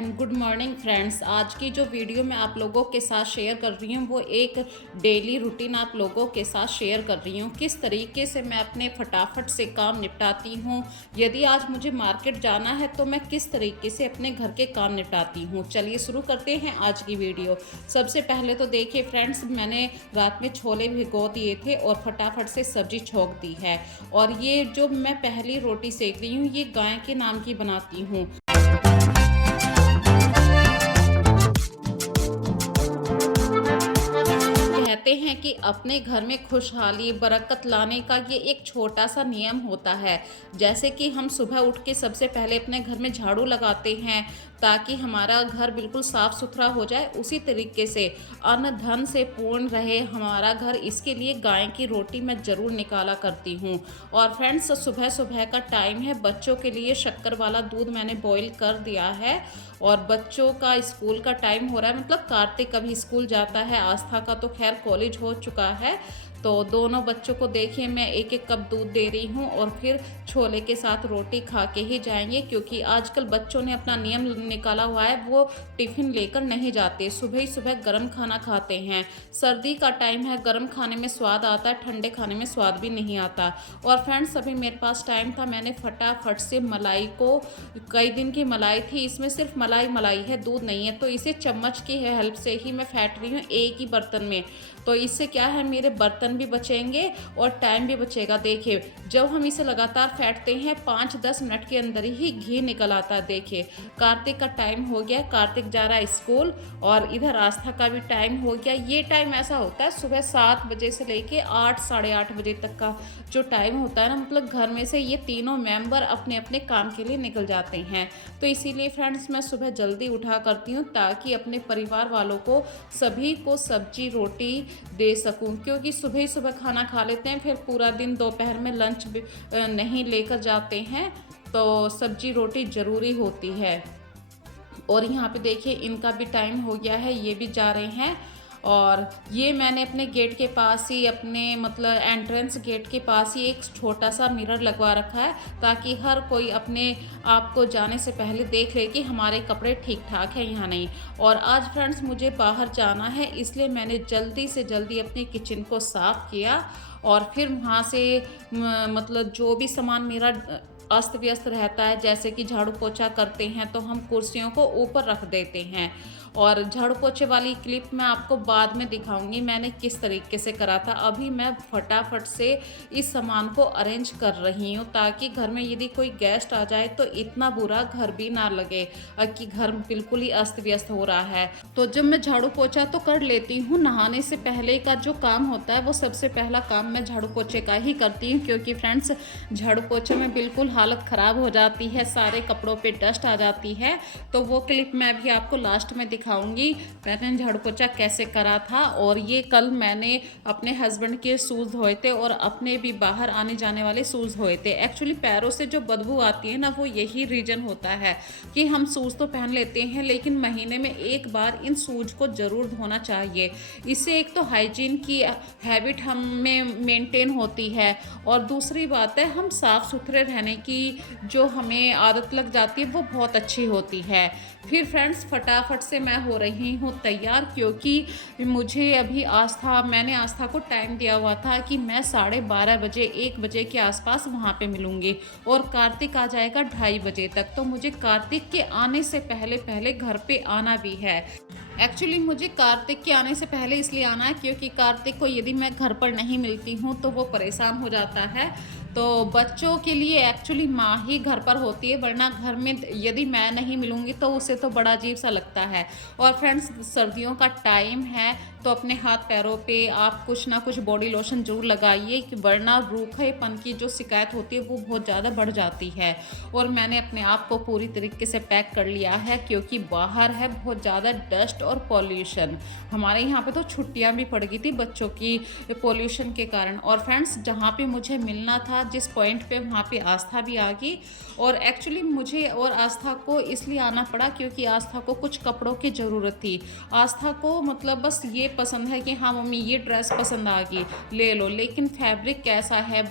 And good morning friends. आज की जो वीडियो मैं आप लोगों के साथ शेयर कर रही हूँ वो एक डेली रूटीन आप लोगों के साथ शेयर कर रही हूँ। किस तरीके से मैं अपने फटाफट से काम निपटाती हूँ, यदि आज मुझे मार्केट जाना है तो मैं किस तरीके से अपने घर के काम निपटाती हूँ। चलिए शुरू करते हैं आज की वीडियो। सबसे पहले तो देखिए फ्रेंड्स, मैंने रात में छोले भिगो दिए थे और फटाफट से सब्जी छोंक दी है। और ये जो मैं पहली रोटी सेक रही हूँ ये गाय के नाम की बनाती हूँ। कहते हैं कि अपने घर में खुशहाली बरकत लाने का ये एक छोटा सा नियम होता है। जैसे कि हम सुबह उठ के सबसे पहले अपने घर में झाड़ू लगाते हैं ताकि हमारा घर बिल्कुल साफ़ सुथरा हो जाए, उसी तरीके से अन्न धन से पूर्ण रहे हमारा घर, इसके लिए गाय की रोटी मैं ज़रूर निकाला करती हूँ। और फ्रेंड्स, सुबह सुबह का टाइम है, बच्चों के लिए शक्कर वाला दूध मैंने बॉईल कर दिया है और बच्चों का स्कूल का टाइम हो रहा है। मतलब कार्तिक अभी स्कूल जाता है, आस्था का तो खैर कॉलेज हो चुका है। तो दोनों बच्चों को देखिए मैं एक एक कप दूध दे रही हूँ और फिर छोले के साथ रोटी खा के ही जाएंगे, क्योंकि आजकल बच्चों ने अपना नियम निकाला हुआ है, वो टिफ़िन लेकर नहीं जाते, सुबह ही सुबह गर्म खाना खाते हैं। सर्दी का टाइम है, गर्म खाने में स्वाद आता है, ठंडे खाने में स्वाद भी नहीं आता। और फ्रेंड्स, अभी मेरे पास टाइम था, मैंने फटाफट से मलाई को, कई दिन की मलाई थी, इसमें सिर्फ मलाई मलाई है, दूध नहीं है, तो इसे चम्मच की हेल्प से ही मैं फेंट रही हूँ एक ही बर्तन में। तो इससे क्या है, मेरे बर्तन भी बचेंगे और टाइम भी बचेगा। देखिए जब हम इसे लगातार फेंटते हैं 5-10 मिनट के अंदर ही घी निकल आता है। देखिए कार्तिक का टाइम हो गया, कार्तिक जा रहा है स्कूल और इधर आस्था का भी टाइम हो गया। ये टाइम ऐसा होता है सुबह 7 बजे से लेके 8 साढ़े 8 बजे तक का जो टाइम होता है ना, मतलब घर में से ये तीनों मेंबर अपने अपने काम के लिए निकल जाते हैं। तो इसीलिए फ्रेंड्स मैं सुबह जल्दी उठा करती हूँ ताकि अपने परिवार वालों को सभी को सब्जी रोटी दे सकूं, क्योंकि सुबह ही सुबह खाना खा लेते हैं, फिर पूरा दिन दोपहर में लंच नहीं लेकर जाते हैं, तो सब्जी रोटी ज़रूरी होती है। और यहाँ पे देखिए इनका भी टाइम हो गया है, ये भी जा रहे हैं। और ये मैंने अपने गेट के पास ही, अपने मतलब एंट्रेंस गेट के पास ही एक छोटा सा मिरर लगवा रखा है ताकि हर कोई अपने आप को जाने से पहले देख ले कि हमारे कपड़े ठीक ठाक हैं यहाँ नहीं। और आज फ्रेंड्स मुझे बाहर जाना है, इसलिए मैंने जल्दी से जल्दी अपनी किचन को साफ़ किया और फिर वहाँ से मतलब जो भी सामान मेरा अस्त व्यस्त रहता है, जैसे कि झाड़ू पोछा करते हैं तो हम कुर्सियों को ऊपर रख देते हैं। और झाड़ू पोछे वाली क्लिप मैं आपको बाद में दिखाऊंगी मैंने किस तरीके से करा था। अभी मैं फटाफट से इस सामान को अरेंज कर रही हूँ ताकि घर में यदि कोई गेस्ट आ जाए तो इतना बुरा घर भी ना लगे कि घर बिल्कुल ही अस्त व्यस्त हो रहा है। तो जब मैं झाड़ू पोछा तो कर लेती हूँ, नहाने से पहले का जो काम होता है वो सबसे पहला काम मैं झाड़ू पोछे का ही करती हूँ, क्योंकि फ्रेंड्स झाड़ू पोछे में बिल्कुल हालत ख़राब हो जाती है, सारे कपड़ों पे डस्ट आ जाती है। तो वो क्लिप मैं भी आपको लास्ट में दिखाऊंगी मैंने झाड़ू पोछा कैसे करा था। और ये कल मैंने अपने हस्बैंड के शूज़ धोए थे और अपने भी बाहर आने जाने वाले शूज़ धोए थे। एक्चुअली पैरों से जो बदबू आती है ना, वो यही रीज़न होता है कि हम शूज़ तो पहन लेते हैं लेकिन महीने में एक बार इन शूज़ को ज़रूर धोना चाहिए। इससे एक तो हाइजीन की हैबिट हम में मेंटेन होती है और दूसरी बात है हम साफ़ सुथरे रहने की जो हमें आदत लग जाती है वो बहुत अच्छी होती है। फिर फ्रेंड्स फटाफट से मैं हो रही हूँ तैयार, क्योंकि मुझे अभी मैंने आस्था को टाइम दिया हुआ था कि मैं 12:30 बजे 1 बजे के आसपास वहाँ पे मिलूँगी और कार्तिक आ जाएगा 2:30 बजे तक। तो मुझे कार्तिक के आने से पहले पहले घर पे आना भी है। एक्चुअली मुझे कार्तिक के आने से पहले इसलिए आना है क्योंकि कार्तिक को यदि मैं घर पर नहीं मिलती हूँ तो वो परेशान हो जाता है। तो बच्चों के लिए एक्चुअली माँ ही घर पर होती है, वरना घर में यदि मैं नहीं मिलूँगी तो उसे तो बड़ा अजीब सा लगता है। और फ्रेंड्स सर्दियों का टाइम है तो अपने हाथ पैरों पे आप कुछ ना कुछ बॉडी लोशन जरूर लगाइए, कि वरना रूखेपन की जो शिकायत होती है वो बहुत ज़्यादा बढ़ जाती है। और मैंने अपने आप को पूरी तरीके से पैक कर लिया है क्योंकि बाहर है बहुत ज़्यादा डस्ट और पॉल्यूशन। हमारे यहाँ पे तो छुट्टियाँ भी पड़ गई थी बच्चों की पॉल्यूशन के कारण। और फ्रेंड्स जहाँ पे मुझे मिलना था जिस पॉइंट पे, वहाँ पे आस्था भी आ गई। और एक्चुअली मुझे और आस्था को इसलिए आना पड़ा क्योंकि आस्था को कुछ कपड़ों की ज़रूरत थी। आस्था को मतलब बस ये पसंद है कि हाँ मम्मी ये ड्रेस पसंद आ गई ले लो, लेकिन फैब्रिक कैसा है,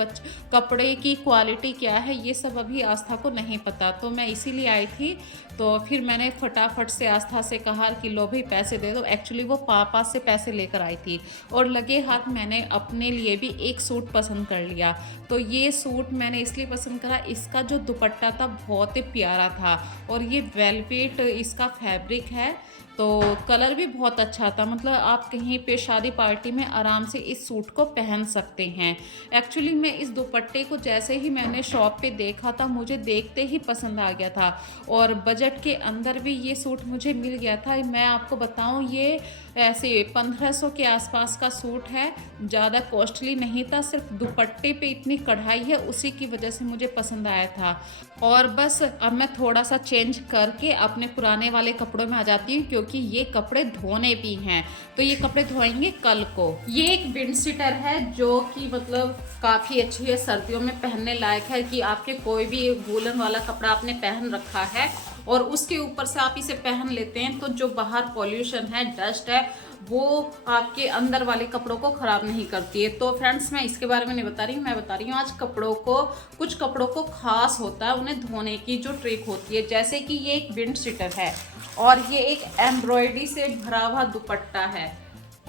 कपड़े की क्वालिटी क्या है, ये सब अभी आस्था को नहीं पता। तो मैं इसीलिए आई थी तो फिर मैंने फटाफट से आस्था से कहा कि लो भाई पैसे दे दो। एक्चुअली वो पापा से पैसे लेकर आई थी और लगे हाथ मैंने अपने लिए भी एक सूट पसंद कर लिया। तो ये सूट मैंने इसलिए पसंद करा, इसका जो दुपट्टा था बहुत ही प्यारा था और ये वेलवेट इसका फैब्रिक है। तो कलर भी बहुत अच्छा था, मतलब आप कहीं पे शादी पार्टी में आराम से इस सूट को पहन सकते हैं। एक्चुअली मैं इस दुपट्टे को जैसे ही मैंने शॉप पे देखा था मुझे देखते ही पसंद आ गया था और बजट के अंदर भी ये सूट मुझे मिल गया था। मैं आपको बताऊं ये ऐसे 1500 के आसपास का सूट है, ज़्यादा कॉस्टली नहीं था, सिर्फ दुपट्टे पे इतनी कढ़ाई है उसी की वजह से मुझे पसंद आया था। और बस अब मैं थोड़ा सा चेंज करके अपने पुराने वाले कपड़ों में आ जाती हूँ क्योंकि ये कपड़े धोने भी हैं, तो ये कपड़े धोएंगे कल को। ये एक विंड शीटर है जो कि मतलब काफ़ी अच्छी है, सर्दियों में पहनने लायक है कि आपके कोई भी वूलन वाला कपड़ा आपने पहन रखा है और उसके ऊपर से आप इसे पहन लेते हैं तो जो बाहर पॉल्यूशन है, डस्ट है, वो आपके अंदर वाले कपड़ों को ख़राब नहीं करती है। तो फ्रेंड्स मैं इसके बारे में नहीं बता रही हूँ, मैं बता रही हूँ आज कपड़ों को, कुछ कपड़ों को ख़ास होता है उन्हें धोने की जो ट्रिक होती है। जैसे कि ये एक विंड शीटर है और ये एक एम्ब्रॉयडरी से भरा हुआ दुपट्टा है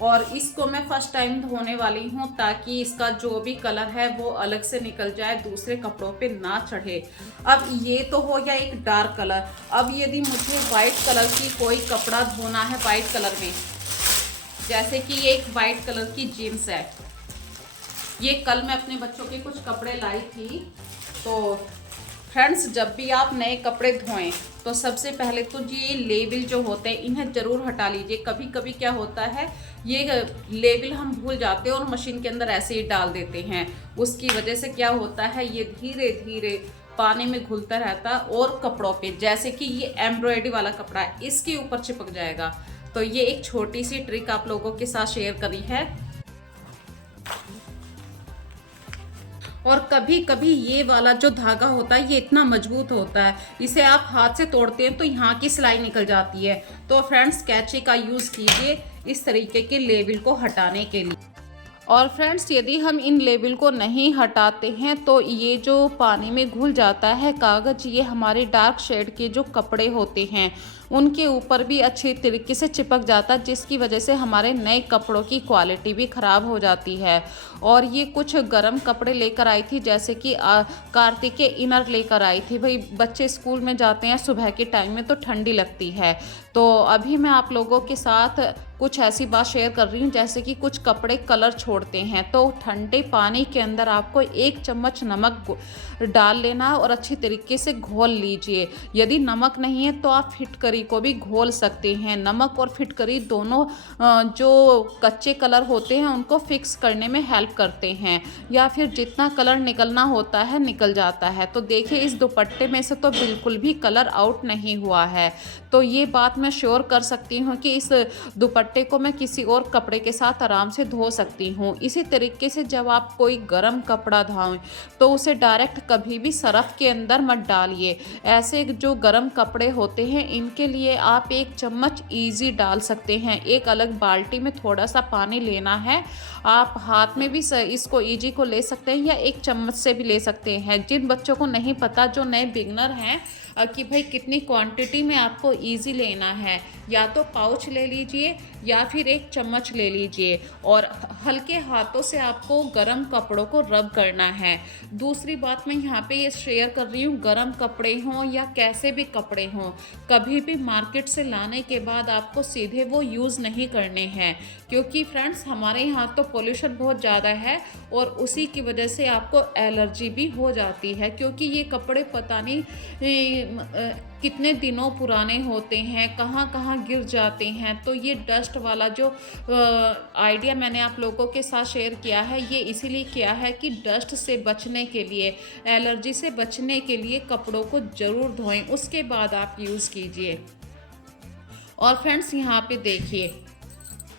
और इसको मैं फर्स्ट टाइम धोने वाली हूँ ताकि इसका जो भी कलर है वो अलग से निकल जाए, दूसरे कपड़ों पे ना चढ़े। अब ये तो हो गया एक डार्क कलर। अब यदि मुझे वाइट कलर की कोई कपड़ा धोना है वाइट कलर में, जैसे कि ये एक वाइट कलर की जीन्स है, ये कल मैं अपने बच्चों के कुछ कपड़े लाई थी। तो फ्रेंड्स जब भी आप नए कपड़े धोएं तो सबसे पहले तो ये लेबल जो होते हैं इन्हें ज़रूर हटा लीजिए। कभी कभी क्या होता है ये लेबल हम भूल जाते हैं और मशीन के अंदर ऐसे ही डाल देते हैं, उसकी वजह से क्या होता है ये धीरे धीरे पानी में घुलता रहता है और कपड़ों पे, जैसे कि ये एम्ब्रॉयडरी वाला कपड़ा है, इसके ऊपर चिपक जाएगा। तो ये एक छोटी सी ट्रिक आप लोगों के साथ शेयर करी है। और कभी कभी ये वाला जो धागा होता है ये इतना मजबूत होता है, इसे आप हाथ से तोड़ते हैं तो यहाँ की सिलाई निकल जाती है। तो फ्रेंड्स कैंची का यूज़ कीजिए इस तरीके के लेबल को हटाने के लिए। और फ्रेंड्स यदि हम इन लेबल को नहीं हटाते हैं तो ये जो पानी में घुल जाता है कागज़, ये हमारे डार्क शेड के जो कपड़े होते हैं उनके ऊपर भी अच्छी तरीके से चिपक जाता है, जिसकी वजह से हमारे नए कपड़ों की क्वालिटी भी ख़राब हो जाती है। और ये कुछ गर्म कपड़े लेकर आई थी, जैसे कि कार्तिक के इनर लेकर आई थी। भाई बच्चे स्कूल में जाते हैं सुबह के टाइम में तो ठंडी लगती है। तो अभी मैं आप लोगों के साथ कुछ ऐसी बात शेयर कर रही हूँ जैसे कि कुछ कपड़े कलर छोड़ते हैं, तो ठंडे पानी के अंदर आपको 1 चम्मच नमक डाल लेना और अच्छी तरीके से घोल लीजिए। यदि नमक नहीं है तो आप फिटकरी को भी घोल सकते हैं। नमक और फिटकरी दोनों जो कच्चे कलर होते हैं उनको फिक्स करने में हेल्प करते हैं, या फिर जितना कलर निकलना होता है निकल जाता है। तो देखिए इस दुपट्टे में से तो बिल्कुल भी कलर आउट नहीं हुआ है। तो ये बात मैं श्योर कर सकती हूँ कि इस दुपट्टे को मैं किसी और कपड़े के साथ आराम से धो सकती हूँ। इसी तरीके से जब आप कोई गर्म कपड़ा धोएं तो उसे डायरेक्ट कभी भी सरफ के अंदर मत डालिए। ऐसे जो गर्म कपड़े होते हैं इनके लिए आप 1 चम्मच ईजी डाल सकते हैं। एक अलग बाल्टी में थोड़ा सा पानी लेना है, आप हाथ में भी इसको ईजी को ले सकते हैं या 1 चम्मच से भी ले सकते हैं। जिन बच्चों को नहीं पता, जो नए बिगनर हैं, कि भाई कितनी क्वांटिटी में आपको ईजी लेना है, या तो पाउच ले लीजिए या फिर 1 चम्मच ले लीजिए और हल्के हाथों से आपको गरम कपड़ों को रब करना है। दूसरी बात मैं यहाँ पे ये शेयर कर रही हूँ, गरम कपड़े हों या कैसे भी कपड़े हों, कभी भी मार्केट से लाने के बाद आपको सीधे वो यूज़ नहीं करने हैं, क्योंकि फ्रेंड्स हमारे यहाँ तो पोल्यूशन बहुत ज़्यादा है और उसी की वजह से आपको एलर्जी भी हो जाती है, क्योंकि ये कपड़े पता नहीं कितने दिनों पुराने होते हैं, कहाँ कहाँ गिर जाते हैं। तो ये डस्ट वाला जो आइडिया मैंने आप लोगों के साथ शेयर किया है, ये इसीलिए किया है कि डस्ट से बचने के लिए, एलर्जी से बचने के लिए कपड़ों को ज़रूर धोएं, उसके बाद आप यूज़ कीजिए। और फ्रेंड्स यहाँ पे देखिए,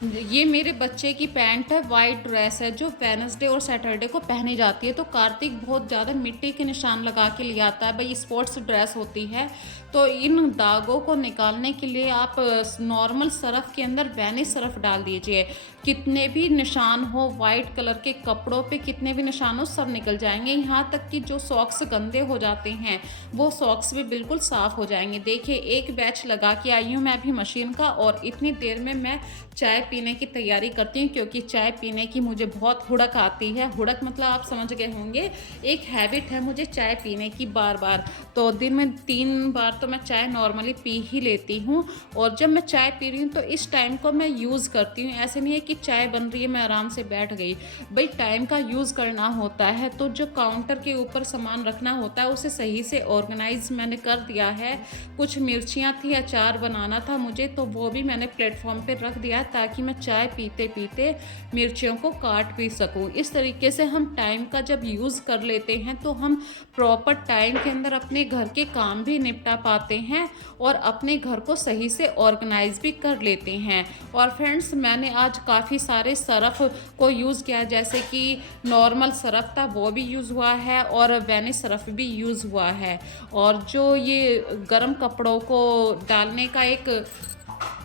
ये मेरे बच्चे की पैंट है, वाइट ड्रेस है जो वेडनेसडे और सैटरडे को पहनी जाती है। तो कार्तिक बहुत ज़्यादा मिट्टी के निशान लगा के ले आता है, भाई स्पोर्ट्स ड्रेस होती है तो इन दागों को निकालने के लिए आप नॉर्मल सरफ़ के अंदर वैनिश सरफ़ डाल दीजिए। कितने भी निशान हो वाइट कलर के कपड़ों पे, कितने भी निशान हो, सब निकल जाएँगे। यहाँ तक कि जो सॉक्स गंदे हो जाते हैं, वो सॉक्स भी बिल्कुल साफ़ हो जाएँगे। देखिए, एक बैच लगा के आई हूँ मैं अभी मशीन का, और इतनी देर में मैं चाय पीने की तैयारी करती हूँ, क्योंकि चाय पीने की मुझे बहुत हुड़क आती है। हुड़क मतलब आप समझ गए होंगे, एक हैबिट है मुझे चाय पीने की बार-बार। तो दिन में 3 बार तो मैं चाय नॉर्मली पी ही लेती हूँ, और जब मैं चाय पी रही हूँ तो इस टाइम को मैं यूज़ करती हूँ। ऐसे नहीं है कि चाय बन रही है मैं आराम से बैठ गई। भई टाइम का यूज़ करना होता है, तो जो काउंटर के ऊपर सामान रखना होता है उसे सही से ऑर्गेनाइज़ मैंने कर दिया है। कुछ मिर्चियाँ थी, अचार बनाना था मुझे, तो वो भी मैंने प्लेटफ़ॉर्म पे रख दिया ताकि मैं चाय पीते-पीते मिर्चियों को काट भी सकूँ। इस तरीके से हम टाइम का जब यूज़ कर लेते हैं तो हम प्रॉपर टाइम के अंदर अपने घर के काम भी निपटा पाते हैं और अपने घर को सही से ऑर्गेनाइज़ भी कर लेते हैं। और फ्रेंड्स, मैंने आज काफ़ी सारे सरफ़ को यूज़ किया, जैसे कि नॉर्मल सरफ़ था वो भी यूज़ हुआ है और वैनिश सरफ़ भी यूज़ हुआ है। और जो ये गर्म कपड़ों को डालने का एक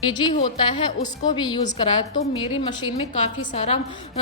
निजी होता है उसको भी यूज़ करा है। तो मेरी मशीन में काफ़ी सारा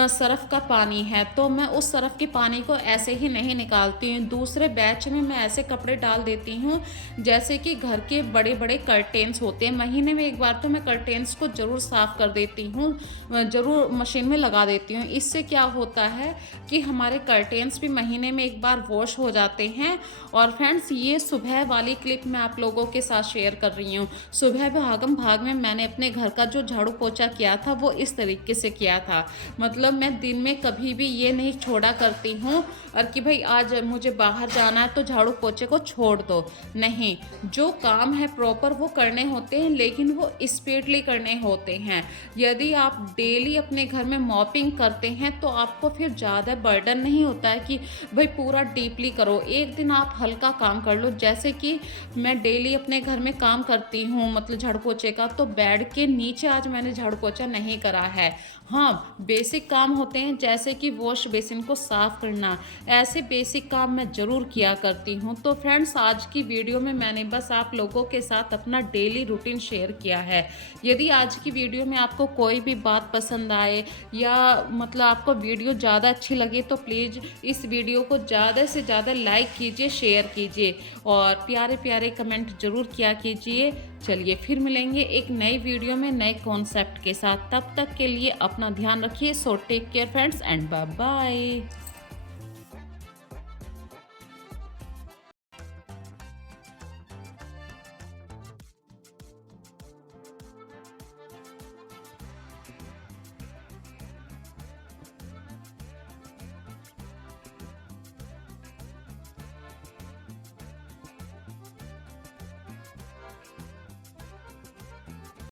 सरफ़ का पानी है, तो मैं उस सरफ़ के पानी को ऐसे ही नहीं निकालती हूँ। दूसरे बैच में मैं ऐसे कपड़े डाल देती हूँ, जैसे कि घर के बड़े-बड़े कर्टेन्स होते हैं। महीने में 1 बार तो मैं कर्टेन्स को ज़रूर साफ़ कर देती हूँ, ज़रूर मशीन में लगा देती हूँ। इससे क्या होता है कि हमारे कर्टेन्स भी महीने में 1 बार वॉश हो जाते हैं। और फ्रेंड्स, ये सुबह वाली क्लिप मैं आप लोगों के साथ शेयर कर रही हूँ। सुबह भागम-भाग में मैंने अपने घर का जो झाड़ू पोछा किया था वो इस तरीके से किया था। मतलब मैं दिन में कभी भी ये नहीं छोड़ा करती हूँ और कि भाई आज मुझे बाहर जाना है तो झाड़ू पोछे को छोड़ दो। नहीं, जो काम है प्रॉपर वो करने होते हैं, लेकिन वो स्पीडली करने होते हैं। यदि आप डेली अपने घर में मॉपिंग करते हैं तो आपको फिर ज़्यादा बर्डन नहीं होता है कि भाई पूरा डीपली करो। एक दिन आप हल्का काम कर लो, जैसे कि मैं डेली अपने घर में काम करती हूँ मतलब झाड़ू पोछे का, तो बेड के नीचे आज मैंने झाड़ू पोछा नहीं करा है। हाँ, बेसिक काम होते हैं जैसे कि वॉश बेसिन को साफ़ करना, ऐसे बेसिक काम मैं ज़रूर किया करती हूँ। तो फ्रेंड्स, आज की वीडियो में मैंने बस आप लोगों के साथ अपना डेली रूटीन शेयर किया है। यदि आज की वीडियो में आपको कोई भी बात पसंद आए या मतलब आपको वीडियो ज़्यादा अच्छी लगे तो प्लीज़ इस वीडियो को ज़्यादा से ज़्यादा लाइक कीजिए, शेयर कीजिए और प्यारे-प्यारे कमेंट ज़रूर किया कीजिए। चलिए फिर मिलेंगे एक नई वीडियो में नए कॉन्सेप्ट के साथ। तब तक के लिए अपना ध्यान रखिए। So take care friends and bye bye.